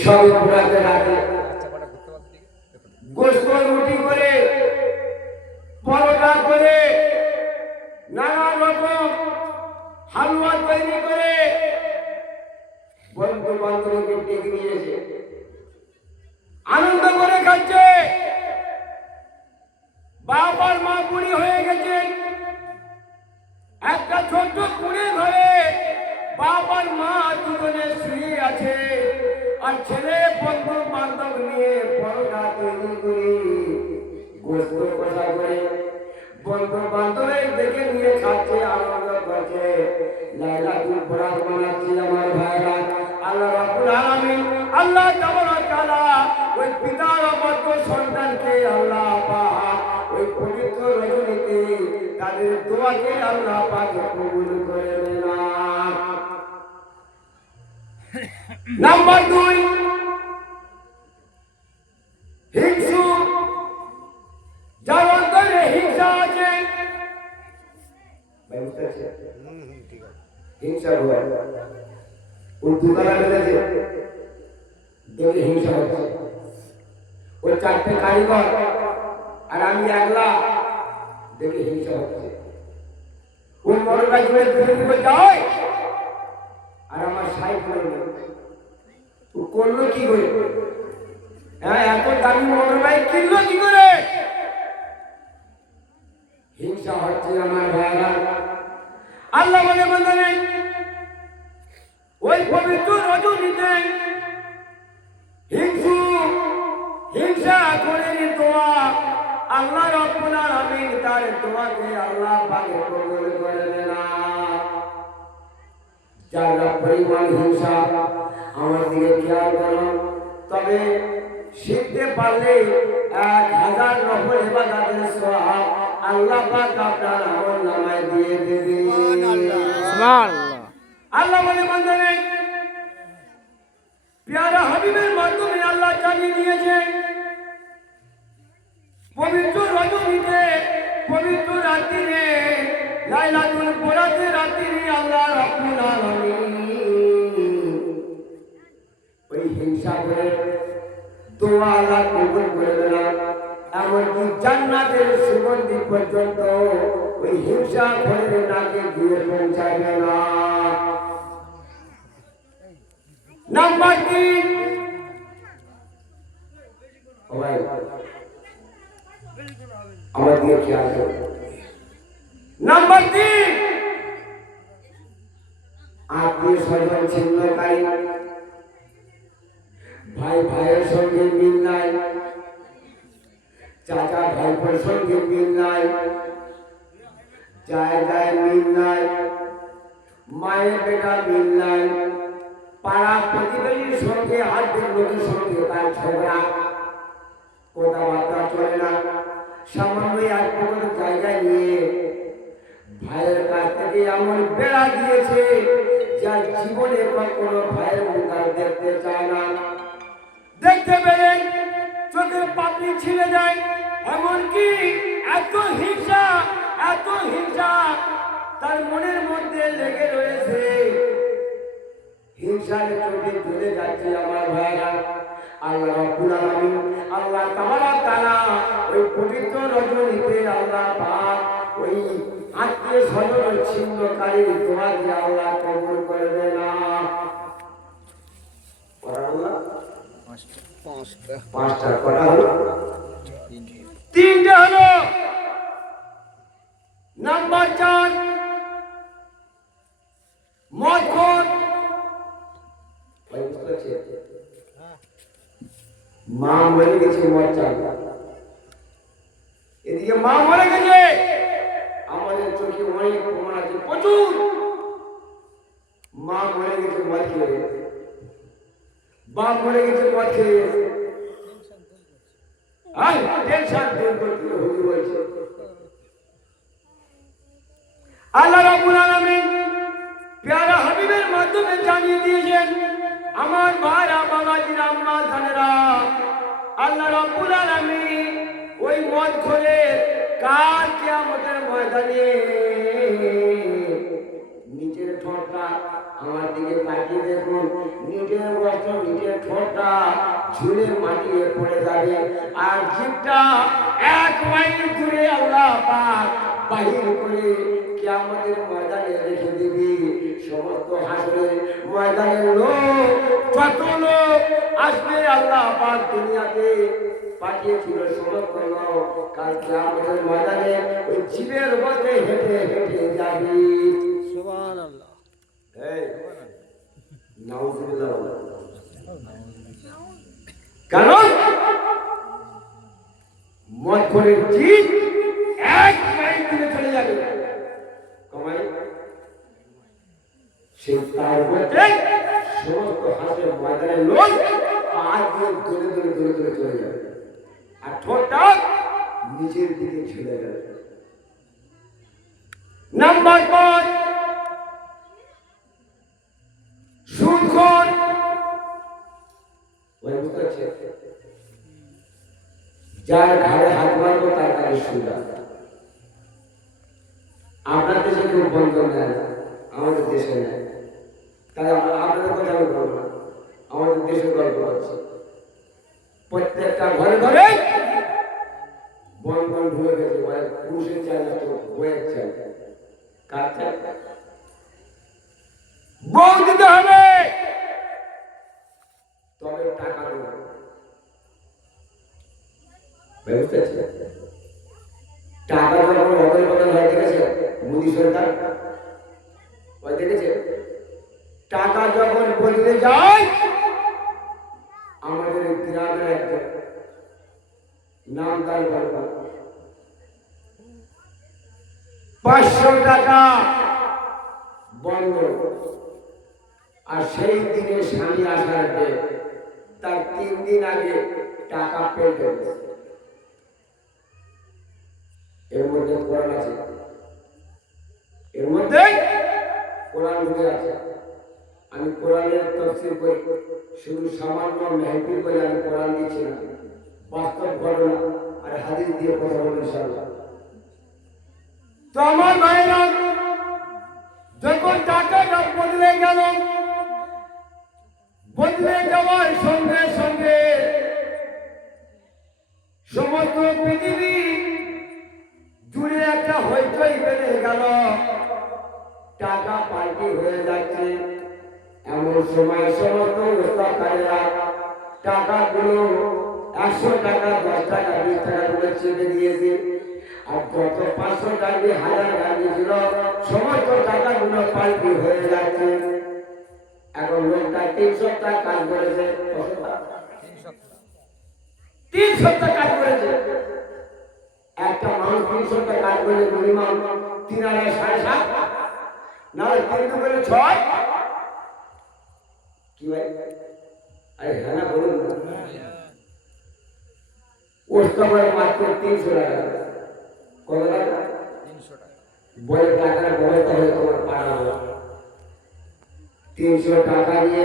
সবে পুরাতে রাতে গোস্ত রুটি করে পরোটা করে নানা রকম হালুয়া তৈরি করে বন্ধু বান্ধবকে ডেকে নিয়েছে, আনন্দ করে খাচ্ছে। বাবার মা বুড়ি হয়ে গেছে, একটা ছোট্ট কুড়ে ঘরে বাবার মা দুজনে শুয়ে আছে, আর ছেলে বন্ধু বান্ধব নিয়ে পরোটা তৈরি করে গোস্ত কষা করে বন্ধু বান্ধবের দেখে নিয়ে খাচ্ছে, আনন্দ করছে। লাইলাতুল বরাত বানাচ্ছি আমার ভাইরা। আল্লাহ রাব্বুল আলামিন আল্লাহ তাআলা ওই পিতার অবাধ্য সন্তানকে আল্লাহ পাক ওই পবিত্র রজনীতে তাদের দোয়াকে আল্লাহ পাক কবুল করে নেন। নাম্বার 2, হিংসু, যার অন্তরে হিংসা আছে, হিংসা হয় ওই দুতলা বেঁধেছে দেখে হিংসা হচ্ছে। ওই 4টে কারিগর আর আমি একলা দেখে হিংসা হচ্ছে। ওই মোটরটা জুড়ে দুটো যায় আর আমার সাইকেল করলো কি করে? হ্যাঁ, এত দামি মোটর বাইক কিনলো কি করে? হিংসা হচ্ছে আমার ভাইরা। আল্লাহ বলে বন্ধনে ওই পবিত্র রজনীতে হিংসা করে দোয়া আল্লাহ রাব্বুল আলামিন তার দোয়াকে আল্লাহ পাক কবুল করে নেন। যারা পরিমাণ হিংসা আমার দিকে খেয়াল করো, তবে শিখতে পারলে 1000 নফল ইবাদতের সওয়াব আল্লাহ পাক আপনার আমলনামায় দিয়ে দেবে। সুবহানাল্লাহ। আল্লাহ বলে বন্ধনে প্যারা হাবিবের মাধ্যমে আল্লাহ জানিয়ে দিয়েছেন পবিত্র রজনীতে, পবিত্র রাত্রিতে, লাইলাতুল বরাতের রাত্রি আল্লাহ রাব্বুল আলামিন ওই হিংসা করে দোয়া আল্লাহ কবুল করে দেন। এমনকি জান্নাতের সুগন্ধি পর্যন্ত ওই হিংসা করে নাকে গিয়ে পৌঁছাবে না। নাম্বার 3, আমার দিকে খেয়াল করো। নাম্বার 3, আত্মীয় স্বজন ছিন্নকারী, ভাই ভাইয়ের সঙ্গে মিল নাই, চাচা ভাইপোর সঙ্গে মিল নাই, জায়গায় মিল নাই, মায়ের বেটা মিল নাই, পাড়া প্রতিবেশীর সঙ্গে আর্থিক লোকের সঙ্গে তার ঝগড়া, কথাবার্তা চলে না। সামান্য এক পকেট জায়গায় নিয়ে ভাইয়ের কাছ থেকে এমন বেড়া দিয়েছে যার জীবনে কখনো ভাইয়ের মুখ আর দেখতে চায় না। দেখতে পেলে চোখের পাপড়ি ছিঁড়ে যায়। এমনকি এত হিংসা তার মনের মধ্যে লেগে রয়েছে, হিংসার চোখে জ্বলে যাচ্ছে আমার ভাইরা। আল্লাহ রাব্বুল আলামিন আল্লাহ তাআলা ওই পবিত্র রজনীতে আল্লাহ পাক ওই আত্মীয় স্বজন ছিন্নকারীর দোয়াকে আল্লাহ কবুল করে দেন। পাঁচটা কটা হলো? 3টে হলো। নাম্বার 4, মদখোর। মা মরে গেছে, মদ চাই, এদিকে মা মরে গেছে, আমাদের চোখে অনেক প্রমাণ আছে, প্রচুর। মা মরে গেছে, মদ খেয়ে গেছে, বাপ মরে গেছে, মদ খেয়ে গেছে। টেনশন দূর করতে হবে বলছে। আল্লাহ রাব্বুল আলামিন প্যারা হাবিবের মাধ্যমে জানিয়ে দিয়েছেন আমার ভাইরা, বাবাজিরা, আম্মা জানেরা, আল্লাহ রাব্বুল আলামিন ওই মদ খোরে কাল কিয়ামতের ময়দানে নিজের ঠোঁটটা আমার দিকে তাকিয়ে দেখুন, নিজের বস্ত্র নিজের ঠোঁটটা ঝুলে মাটিয়ে পড়ে যাবে, আর জিভটা 1 মাইল দূরে আল্লাহ পাক বাহির করে কিয়ামতের ময়দানে রেখে দিবি। সমস্ত হাসরের ময়দানের লোক, যত লোক আসবে আল্লাহ পাক দুনিয়াতে পাঠিয়েছিল, সমস্ত লোক কাল কিয়ামতের ময়দানে ওই জীবের মধ্যে হেঁটে হেঁটে যাবি। সুবহানাল্লাহ। এই নাউজুবিল্লাহ। কারণ মদখোরের জিব 1 মাইল দূরে চলে যাবে, কমাই সেই তার মধ্যে সমস্ত হাসের ময়দানের লোক পা দিয়ে দূরে দূরে দূরে দূরে চলে যাবে, আর ঠোঁটটা নিচের দিকে ঝুলে যাবে। নাম্বার 5, সুদখোর। ওই বুঝতে পারছেন, যার ঘাড়ে হাত মারবো তার কাছে সুদ আছে। আপনার দেশে কেউ বন্ধন নেয় না, আমাদের দেশে নেয়, তাই আপনাদের কথা আমি বলবো না, আমাদের দেশের গল্প আছে। প্রত্যেকটা ঘরে ঘরে বন্ধন ঢুকে গেছে, পুরুষের চাই না তো বইয়ের চাই। কার চাই? বউ দিতে হবে, তবে টাকা দেবো। টাকা যখন অদল বদল হয়ে দেখেছে মোদী সরকার, ওই দেখেছে টাকা যখন বদলে যায়, আমাদের গ্রামের একটা নাম তার গল্প, 500 টাকা বন্ধ, আর সেই দিনে স্বামী আসার ডেট, তার 3 দিন আগে টাকা পেয়ে গেছে। এর মধ্যে কোরআন আছে, এর মধ্যে কোরআন ঢুকে আছে। আমি কোরআনের তাফসীর করি, শুধু সামান্য মেহফিল করে আমি কোরআন দিচ্ছি না, বাস্তব ঘটনা আর হাদিস দিয়ে কথা বলবো ইনশাআল্লাহ। তো আমার ভাইরা, যখন টাকাটা বদলে গেল, বদলে যাওয়ার সঙ্গে সঙ্গে সমস্ত পৃথিবী জুড়ে একটা হইচই বেড়ে গেল, টাকা পাল্টি হয়ে যাচ্ছে। এমন সময় সমস্ত উস্তাকারেরা টাকাগুলো 100 টাকা, 10 টাকা, 20 টাকা করে চেপে দিয়েছে, আর যত 500 টাকা, 1000 টাকা ছিল সমস্ত টাকাগুলো পাল্টি হয়ে যাচ্ছে। এখন লোকটা 3 সপ্তাহ কাজ করেছে, 3 সপ্তাহ কাজ করেছে। একটা মানুষ 3 সপ্তাহ কাজ করলে মিনিমাম 3 আর 7.5, না 3 করে 6, কি ভাই? আরে হ্যাঁ না বলুন না, ওস্তাবার মাত্র 300 টাকা। কত টাকা? 300 টাকা। বলে টাকার বলে তাহলে তোমার পাড়া 300 টাকা নিয়ে